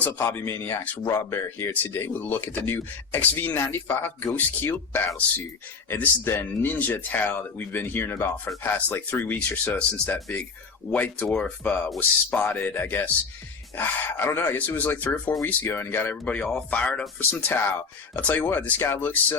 What's up, hobby maniacs? Rob Bear here today with a look at the new XV95 Ghostkeel Battlesuit. And this is the ninja towel that we've been hearing about for the past like 3 weeks or so since that big white dwarf was spotted, I guess. I don't know, I guess it was like 3 or 4 weeks ago, and it got everybody all fired up for some towel. I'll tell you what, this guy looks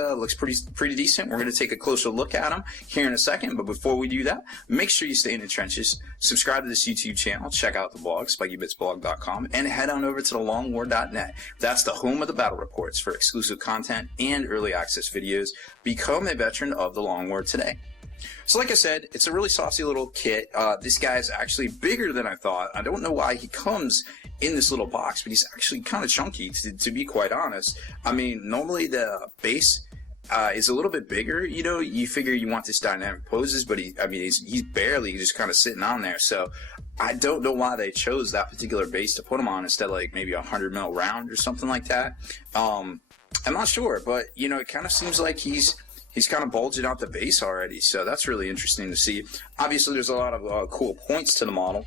pretty decent. We're going to take a closer look at him here in a second, but before we do that, make sure you stay in the trenches, subscribe to this YouTube channel, check out the blog, spikybitsblog.com, and head on over to thelongwar.net. That's the home of the battle reports for exclusive content and early access videos. Become a veteran of the Long War today. So like I said, it's a really saucy little kit. This guy is actually bigger than I thought. I don't know why he comes in this little box, but he's actually kind of chunky, to be quite honest. I mean, normally the base is a little bit bigger. You know, you figure you want this dynamic poses, but he's barely just kind of sitting on there. So I don't know why they chose that particular base to put him on instead of like maybe a 100 mil round or something like that. I'm not sure, but you know, it kind of seems like he's kind of bulging out the base already, so that's really interesting to see. Obviously, there's a lot of cool points to the model.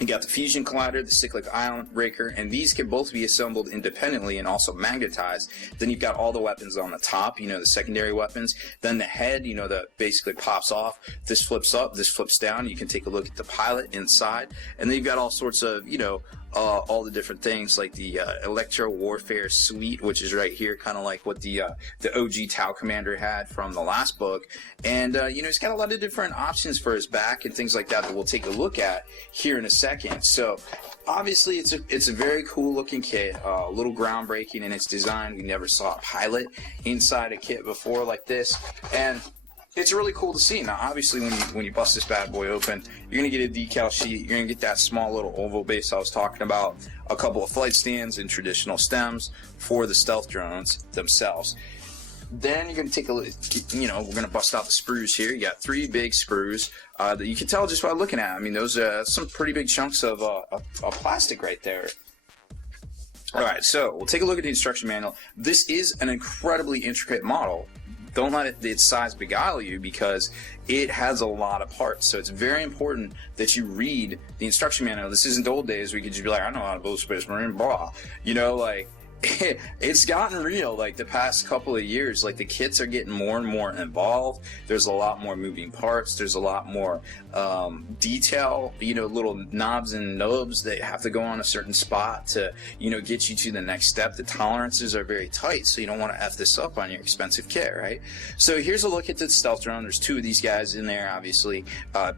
You got the fusion collider, the cyclic ion breaker, and these can both be assembled independently and also magnetized. Then you've got all the weapons on the top, you know, the secondary weapons. Then the head, you know, that basically pops off. This flips up, this flips down. You can take a look at the pilot inside. And then you've got all sorts of, you know, all the different things like the Electro Warfare Suite, which is right here, kind of like what the OG Tau Commander had from the last book. And you know, he's got a lot of different options for his back and things like that that we'll take a look at here in a second. So obviously it's a very cool looking kit, a little groundbreaking in its design. We never saw a pilot inside a kit before like this, and it's really cool to see. Now, obviously, when you bust this bad boy open, you're going to get a decal sheet. You're going to get that small little oval base I was talking about, a couple of flight stands and traditional stems for the stealth drones themselves. Then you're going to take a look, you know, we're going to bust out the sprues here. You got 3 big sprues that you can tell just by looking at. I mean, those are some pretty big chunks of plastic right there. Alright, so we'll take a look at the instruction manual. This is an incredibly intricate model. Don't let its size beguile you because it has a lot of parts. So it's very important that you read the instruction manual. This isn't the old days where you could just be like, I know how to build a Space Marine, blah. You know, like, it's gotten real like the past couple of years. Like the kits are getting more and more involved. There's a lot more moving parts. There's a lot more detail, you know, little knobs and nubs that have to go on a certain spot to, you know, get you to the next step. The tolerances are very tight, so you don't want to F this up on your expensive kit, right? So here's a look at the stealth drone. There's 2 of these guys in there, obviously.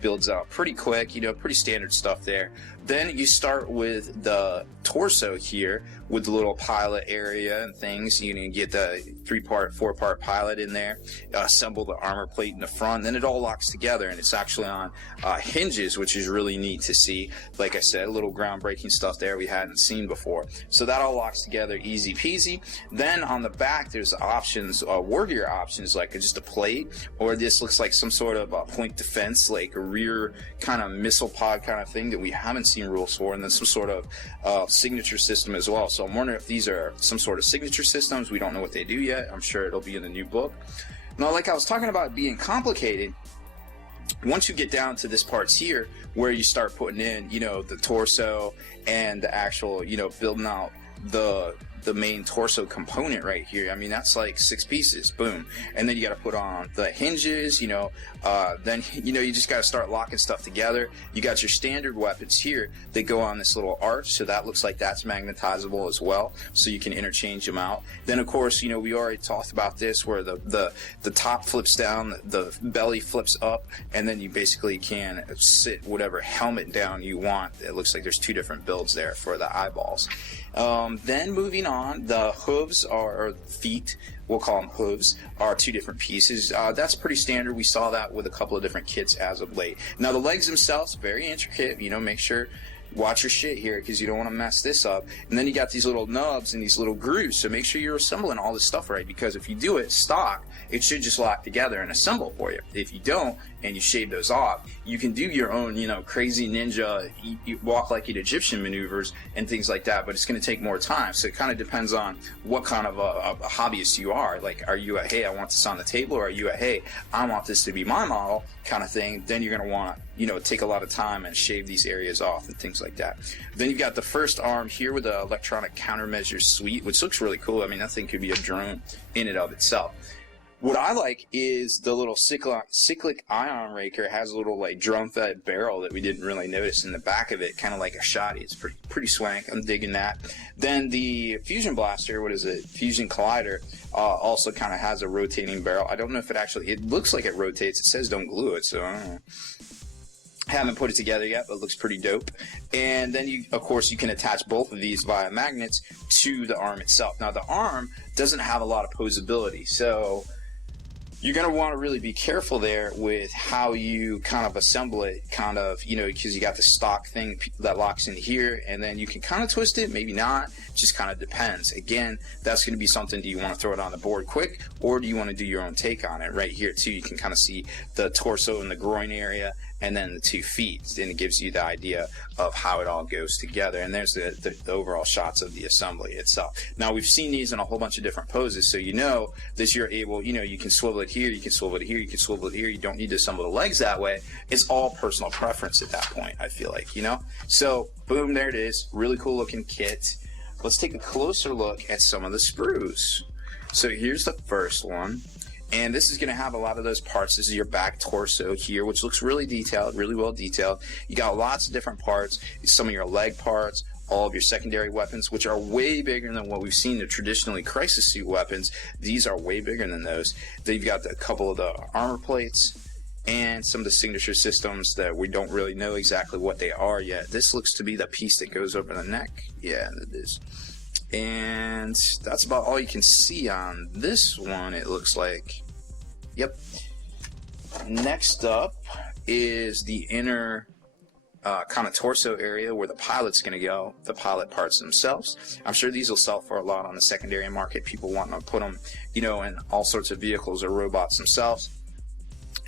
Builds out pretty quick, you know, pretty standard stuff there. Then you start with the torso here with the little pilot area and things. You can get the 3-part, 4-part pilot in there, assemble the armor plate in the front, then it all locks together, and it's actually on hinges, which is really neat to see. Like I said, a little groundbreaking stuff there we hadn't seen before. So that all locks together easy peasy. Then on the back there's options, war gear options, like just a plate, or this looks like some sort of point defense, like a rear kind of missile pod kind of thing that we haven't seen rules for, and then some sort of signature system as well. So I'm wondering if these are some sort of signature systems. We don't know what they do yet. I'm sure it'll be in the new book. Now, like I was talking about being complicated, once you get down to this parts here where you start putting in, you know, the torso and the actual, you know, building out the main torso component right here. I mean, that's like 6 pieces, boom. And then you got to put on the hinges, you know, then, you know, you just got to start locking stuff together. You got your standard weapons here. They go on this little arch, so that looks like that's magnetizable as well, so you can interchange them out. Then, of course, you know, we already talked about this where the top flips down, the belly flips up, and then you basically can sit whatever helmet down you want. It looks like there's 2 different builds there for the eyeballs. Then moving on, the hooves or feet, we'll call them hooves, are 2 different pieces. That's pretty standard. We saw that with a couple of different kits as of late. Now the legs themselves, very intricate. You know, make sure, watch your shit here because you don't want to mess this up. And then you got these little nubs and these little grooves, so make sure you're assembling all this stuff right, because if you do it stock, it should just lock together and assemble for you. If you don't, and you shave those off, you can do your own, you know, crazy ninja, you walk like an Egyptian maneuvers and things like that, but it's going to take more time. So it kind of depends on what kind of a hobbyist you are. Like, are you a, hey, I want this on the table, or are you a, hey, I want this to be my model kind of thing? Then you're going to want to, you know, take a lot of time and shave these areas off and things like that. like that. Then you've got the first arm here with the electronic countermeasure suite, which looks really cool. I mean, that thing could be a drone in and of itself. What I like is the little cyclic ion raker has a little like drum-fed barrel that we didn't really notice in the back of it, kind of like a shotty. It's pretty swank. I'm digging that. Then the fusion blaster, fusion collider, also kind of has a rotating barrel. I don't know if it looks like it rotates. It says don't glue it, so I don't know. Haven't put it together yet, but it looks pretty dope. And then of course you can attach both of these via magnets to the arm itself. Now the arm doesn't have a lot of posability, so you're going to want to really be careful there with how you kind of assemble it, because you got the stock thing that locks in here, and then you can kind of twist it, maybe not, just kind of depends. Again, that's going to be something, do you want to throw it on the board quick, or do you want to do your own take on it? Right here too, you can kind of see the torso and the groin area, and then the 2 feet. Then it gives you the idea of how it all goes together. And there's the overall shots of the assembly itself. Now, we've seen these in a whole bunch of different poses, so you know that you're able, you can swivel it here, you can swivel it here, you can swivel it here. You don't need to assemble the legs that way. It's all personal preference at that point, I feel like, So, boom, there it is. Really cool looking kit. Let's take a closer look at some of the sprues. So here's the first one. And this is going to have a lot of those parts. This is your back torso here, which looks really detailed, really well detailed. You got lots of different parts, some of your leg parts, all of your secondary weapons, which are way bigger than what we've seen the traditionally crisis suit weapons. These are way bigger than those. Then you've got a couple of the armor plates and some of the signature systems that we don't really know exactly what they are yet. This looks to be the piece that goes over the neck. Yeah, it is. And that's about all you can see on this one, it looks like. Yep. Next up is the inner kind of torso area where the pilot's going to go, the pilot parts themselves. I'm sure these will sell for a lot on the secondary market. People want to put them, in all sorts of vehicles or robots themselves.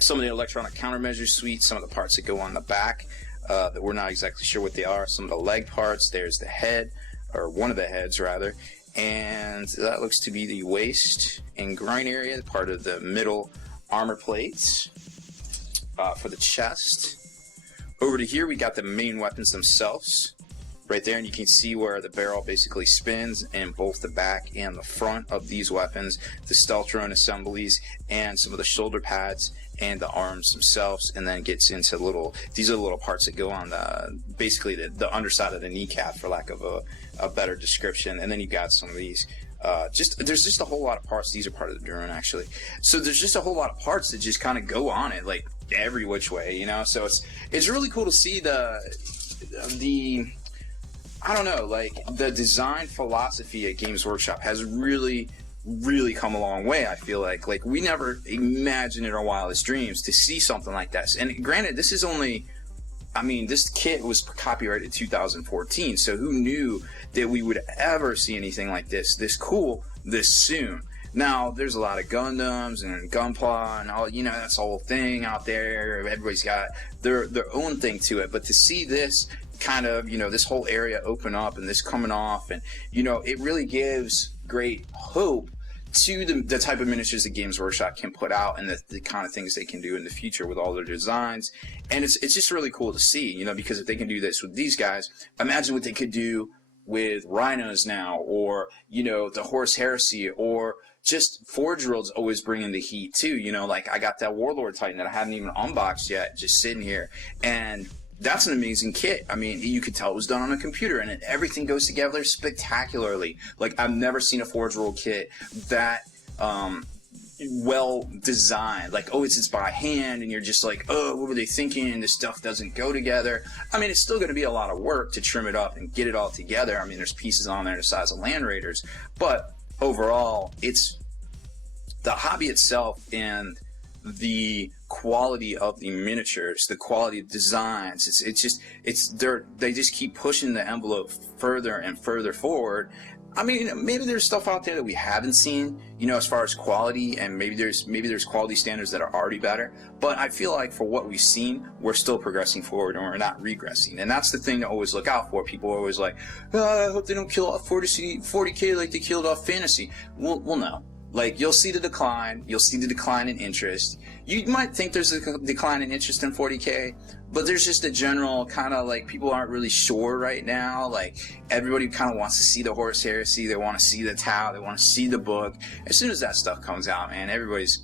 Some of the electronic countermeasure suites, some of the parts that go on the back that we're not exactly sure what they are. Some of the leg parts, there's the head, or one of the heads rather, and that looks to be the waist and groin area, part of the middle armor plates for the chest. Over to here we got the main weapons themselves right there, and you can see where the barrel basically spins in both the back and the front of these weapons, the stealth drone assemblies and some of the shoulder pads and the arms themselves, and then gets into these are the little parts that go on basically the underside of the kneecap, for lack of a better description. And then you got some of these there's just a whole lot of parts. These are part of the drone actually, so there's just a whole lot of parts that just kind of go on it like every which way, so it's really cool to see the I don't know, like the design philosophy at Games Workshop has really come a long way. I feel like we never imagined in our wildest dreams to see something like this. And granted, this is only, this kit was copyrighted 2014, so who knew that we would ever see anything like this cool this soon. Now, there's a lot of Gundams and Gunpla and all, that's the whole thing out there. Everybody's got their own thing to it, but to see this kind of, this whole area open up and this coming off, and it really gives great hope to the type of miniatures that Games Workshop can put out, and the kind of things they can do in the future with all their designs. And it's just really cool to see, because if they can do this with these guys, imagine what they could do with rhinos now, or the Horse Heresy, or just Forge World's always bringing the heat too. Like I got that Warlord Titan that I haven't even unboxed yet, just sitting here, and that's an amazing kit. You could tell it was done on a computer, and everything goes together spectacularly. Like, I've never seen a Forge World kit that well designed. Like, it's by hand, and you're just like, oh, what were they thinking? This stuff doesn't go together. It's still going to be a lot of work to trim it up and get it all together. There's pieces on there the size of Land Raiders, but overall, it's the hobby itself and the quality of the miniatures, the quality of designs. They just keep pushing the envelope further and further forward. Maybe there's stuff out there that we haven't seen, as far as quality, and maybe there's quality standards that are already better. But I feel like for what we've seen, we're still progressing forward, and we're not regressing. And that's the thing to always look out for. People are always like, I hope they don't kill off 40K like they killed off Fantasy. Well, no. Like, you'll see the decline in interest. you might think there's a decline in interest in 40K, but there's just a general kind of like people aren't really sure right now. Like everybody kind of wants to see the Horus Heresy, they want to see the Tau, they want to see the book. As soon as that stuff comes out, man, everybody's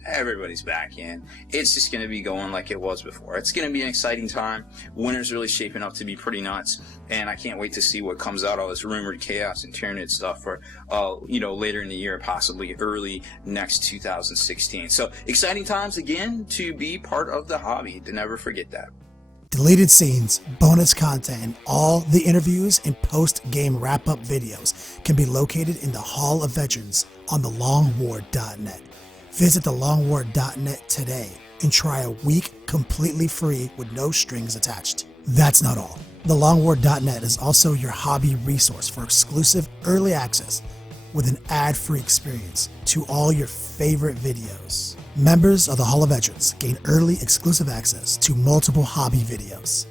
back in. It's just going to be going like it was before. It's going to be an exciting time. Winter's really shaping up to be pretty nuts, and I can't wait to see what comes out, all this rumored chaos and Tyranid stuff for later in the year, possibly early next 2016. So exciting times again to be part of the hobby. To never forget that. Deleted scenes, bonus content, and all the interviews and post-game wrap-up videos can be located in the Hall of Veterans on thelongwar.net. Visit thelongwar.net today and try a week completely free with no strings attached. That's not all. Thelongwar.net is also your hobby resource for exclusive early access with an ad-free experience to all your favorite videos. Members of the Hall of Veterans gain early exclusive access to multiple hobby videos,